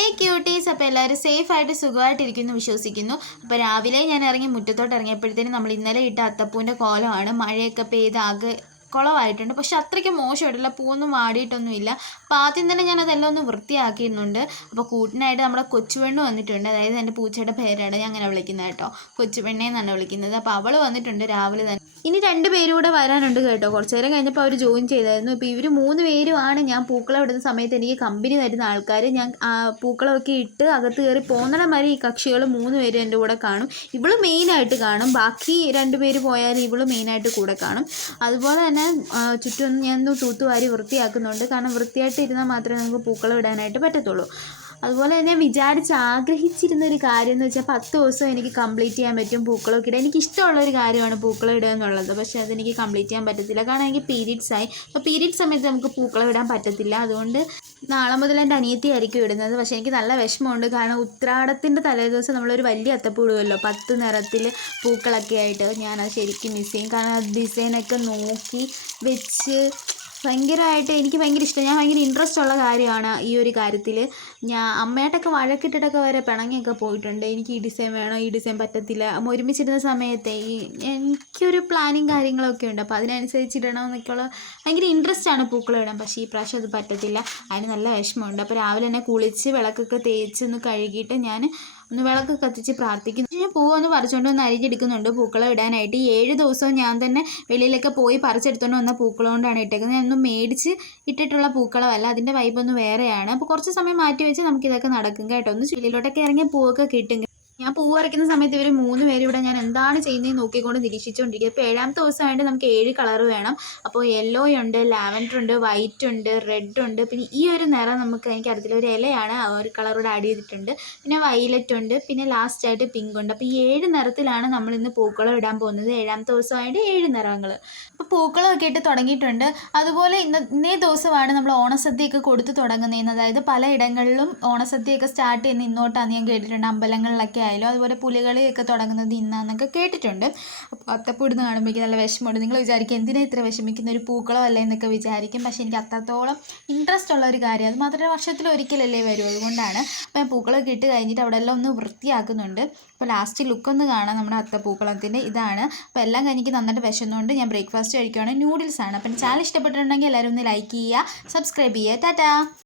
ഹേ quotes അപ്പോൾ എല്ലാവരും സേഫായിട്ട് സുഖമായിട്ടിരിക്കുന്നു വിശ്വസിക്കുന്നു. അപ്പോൾ രാവിലെ ഞാൻ ഇറങ്ങി മുറ്റത്തോട്ട് ഇറങ്ങിയപ്പോഴത്തേനും നമ്മൾ ഇന്നലെ ഇട്ട അത്തപ്പൂവിന്റെ കോലമാണ്. മഴയൊക്കെ പെയ്ത് ആകെ കുളമായിട്ടുണ്ട് പക്ഷെ അത്രയ്ക്ക് മോശമായിട്ടില്ല. പൂവൊന്നും വാടിയിട്ടൊന്നുമില്ല. അപ്പോൾ ആദ്യം തന്നെ ഞാൻ അതെല്ലാം ഒന്ന് വൃത്തിയാക്കിയിരുന്നുണ്ട് അപ്പോൾ കൂട്ടിനായിട്ട് നമ്മുടെ കൊച്ചുപെണ്ണ് വന്നിട്ടുണ്ട്. അതായത് എന്റെ പൂച്ചയുടെ പേരാണ് ഞാൻ അങ്ങനെ വിളിക്കുന്നത് കേട്ടോ. കൊച്ചുപെണ്ണെ എന്നാണ് വിളിക്കുന്നത്. അപ്പോൾ അവൾ വന്നിട്ടുണ്ട് രാവിലെ തന്നെ. ഇനി രണ്ട് പേരും കൂടെ വരാനുണ്ട് കേട്ടോ. കുറച്ച് നേരം കഴിഞ്ഞപ്പോൾ അവർ ജോയിൻ ചെയ്തായിരുന്നു. ഇപ്പോൾ ഇവർ മൂന്ന് പേരുമാണ്. ഞാൻ പൂക്കളം ഇടുന്ന സമയത്ത് എനിക്ക് കമ്പനി തരുന്ന ആൾക്കാർ ഞാൻ പൂക്കളമൊക്കെ ഇട്ട് അകത്ത് കയറി പോകുന്നിടം വരെ ഈ കക്ഷികൾ മൂന്ന് പേര് എന്റെ കൂടെ കാണും. ഇവൾ മെയിനായിട്ട് കാണും. ബാക്കി രണ്ട് പേര് പോയാൽ ഇവൾ മെയിനായിട്ട് കൂടെ കാണും. അതുപോലെ തന്നെ ആ, ചുറ്റും ഞാൻ ഒന്ന് തൂത്തുവാരി വൃത്തിയാക്കുന്നുണ്ട്. കാരണം വൃത്തിയായിട്ട് ഇരുന്നാൽ മാത്രമേ നമുക്ക് പൂക്കളം ഇടാനായിട്ട് പറ്റത്തുള്ളൂ. അതുപോലെ തന്നെ വിചാരിച്ച് ആഗ്രഹിച്ചിരുന്ന ഒരു കാര്യം എന്ന് വെച്ചാൽ പത്ത് ദിവസം എനിക്ക് കംപ്ലീറ്റ് ചെയ്യാൻ പറ്റും പൂക്കളൊക്കെ ഇടാൻ. എനിക്ക് ഇഷ്ടമുള്ള ഒരു കാര്യമാണ് പൂക്കളം ഇടുക എന്നുള്ളത്. പക്ഷേ അതെനിക്ക് കംപ്ലീറ്റ് ചെയ്യാൻ പറ്റത്തില്ല. കാരണം എനിക്ക് പീരീഡ്സ് ആയി. അപ്പോൾ പീരീഡ് സമയത്ത് നമുക്ക് പൂക്കളം ഇടാൻ പറ്റത്തില്ല. അതുകൊണ്ട് നാളെ മുതൽ എന്റെ അനിയത്തി ആയിരിക്കും ഇടുന്നത്. പക്ഷേ എനിക്ക് നല്ല വിഷമമുണ്ട്. കാരണം ഉത്രാടത്തിന്റെ തലേദിവസം നമ്മളൊരു വലിയ അത്തപ്പൂ ഇടുമല്ലോ പത്ത് നിറത്തിൽ പൂക്കളൊക്കെ ആയിട്ട്. ഞാനത് ശരിക്കും മിസ് ചെയ്യും കാരണം ഡിസൈനൊക്കെ നോക്കി വെച്ച് ഭയങ്കരമായിട്ട് എനിക്ക് ഭയങ്കര ഇഷ്ടം. ഞാൻ ഭയങ്കര ഇൻട്രസ്റ്റ് ഉള്ള കാര്യമാണ് ഈ ഒരു കാര്യത്തിൽ ഞാൻ അമ്മയായിട്ടൊക്കെ വഴക്കിട്ടിട്ടൊക്കെ വരെ പിണങ്ങിയൊക്കെ പോയിട്ടുണ്ട്. എനിക്ക് ഈ ഡിസൈൻ വേണം ഈ ഡിസൈൻ പറ്റത്തില്ല. ഒരുമിച്ചിരുന്ന സമയത്തെ ഈ എനിക്കൊരു പ്ലാനിങ് കാര്യങ്ങളൊക്കെ ഉണ്ട്. അപ്പോൾ അതിനനുസരിച്ച് ഇടണമെന്നൊക്കെയുള്ള ഭയങ്കര ഇൻട്രസ്റ്റ് ആണ് പൂക്കൾ ഇടാൻ. പക്ഷേ ഈ പ്രാവശ്യം അത് പറ്റത്തില്ല. അതിന് നല്ല വിഷമമുണ്ട്. അപ്പോൾ രാവിലെ തന്നെ കുളിച്ച് വിളക്കൊക്കെ തേച്ച് ഒന്ന് കഴുകിയിട്ട് ഞാൻ ഒന്ന് വിളക്ക് കത്തിച്ച് പ്രാർത്ഥിക്കുന്നു. ഞാൻ പൂവൊന്ന് പറിച്ചുകൊണ്ട് വന്ന് അരിഞ്ഞെടുക്കുന്നുണ്ട് പൂക്കൾ ഇടാനായിട്ട്. ഏഴ് ദിവസവും ഞാൻ തന്നെ വെളിയിലൊക്കെ പോയി പറിച്ചെടുത്തുകൊണ്ട് വന്ന പൂക്കളം കൊണ്ടാണ് ഇട്ടേക്കുന്നത്. ഞാൻ ഒന്നും മേടിച്ച് ഇട്ടിട്ടുള്ള പൂക്കളമല്ല അതിന്റെ ഒന്ന് വേറെയാണ്. അപ്പോൾ കുറച്ച് സമയം മാറ്റി വെച്ച് നമുക്കിതൊക്കെ നടക്കും കേട്ടോ. ഒന്ന് വെളിയിലോട്ടൊക്കെ ഇറങ്ങിയ പൂവൊക്കെ കിട്ടും. ഞാൻ പൂ വരയ്ക്കുന്ന സമയത്ത് ഇവർ മൂന്ന് പേരും ഇവിടെ ഞാൻ എന്താണ് ചെയ്യുന്നത് നോക്കിക്കൊണ്ട് നിരീക്ഷിച്ചുകൊണ്ടിരിക്കുക ഇപ്പോൾ ഏഴാമത്തെ ദിവസമായിട്ട് നമുക്ക് ഏഴ് കളർ വേണം. അപ്പോൾ യെല്ലോ ഉണ്ട് ലാവൻഡർ ഉണ്ട് വൈറ്റ് ഉണ്ട് റെഡ് ഉണ്ട്. പിന്നെ ഈ ഒരു നിറം നമുക്ക് എനിക്കറിയത്തില്ല ഒരു ഇലയാണ് ആ ഒരു കളറോട് ആഡ് ചെയ്തിട്ടുണ്ട്. പിന്നെ വയലറ്റ് ഉണ്ട് പിന്നെ ലാസ്റ്റ് ആയിട്ട് പിങ്ക് ഉണ്ട്. അപ്പോൾ ഈ ഏഴ് നിറത്തിലാണ് നമ്മൾ ഇന്ന് പൂക്കളം ഇടാൻ പോകുന്നത്. ഏഴാമത്തെ ദിവസമായിട്ട് ഏഴ് നിറങ്ങൾ പൂക്കളമൊക്കെ ഇട്ട് തുടങ്ങിയിട്ടുണ്ട്. അതുപോലെ ഇന്ന് ഇന്നേ ദിവസമാണ് നമ്മൾ ഓണസദ്യയൊക്കെ കൊടുത്തു തുടങ്ങുന്നതെന്ന്. അതായത് പലയിടങ്ങളിലും ഓണസദ്യയൊക്കെ സ്റ്റാർട്ട് ചെയ്യുന്ന ഇന്നോട്ടാണ് ഞാൻ കേട്ടിട്ടുണ്ട്. അമ്പലങ്ങളിലൊക്കെ ആയാലും അതുപോലെ പുലികളിയൊക്കെ തുടങ്ങുന്നത് ഇന്നാന്നൊക്കെ കേട്ടിട്ടുണ്ട്. അപ്പോൾ അത്തപ്പൂ ഇടുന്ന കാണുമ്പോൾ നല്ല വിഷമമുണ്ട്. നിങ്ങൾ വിചാരിക്കും എന്തിനാ ഇത്ര വിഷമിക്കുന്ന ഒരു പൂക്കളോ അല്ലേ എന്നൊക്കെ വിചാരിക്കും. പക്ഷേ എനിക്ക് അത്രത്തോളം ഇൻട്രസ്റ്റ് ഉള്ള ഒരു കാര്യം. അത് മാത്രമേ വർഷത്തിൽ ഒരിക്കലല്ലേ വരൂ. അതുകൊണ്ടാണ് അപ്പോൾ ഞാൻ പൂക്കളൊക്കെ ഇട്ട് കഴിഞ്ഞിട്ട് അവിടെ എല്ലാം ഒന്ന് വൃത്തിയാക്കുന്നുണ്ട്. അപ്പോൾ ലാസ്റ്റ് ലുക്കൊന്ന് കാണാം നമ്മുടെ അത്തപ്പൂക്കളത്തിന്റെ ഇതാണ്. അപ്പോൾ എല്ലാം കഴിഞ്ഞിട്ട് നന്നായിട്ട് വിശന്നുകൊണ്ട് ഞാൻ ബ്രേക്ക്ഫാസ്റ്റ് കഴിക്കുകയാണെങ്കിൽ നൂഡിൽസ് ആണ്. അപ്പം ചാനൽ ഇഷ്ടപ്പെട്ടിട്ടുണ്ടെങ്കിൽ എല്ലാവരും ഒന്ന് ലൈക്ക് ചെയ്യുക സബ്സ്ക്രൈബ് ചെയ്യുക. ടാറ്റാ!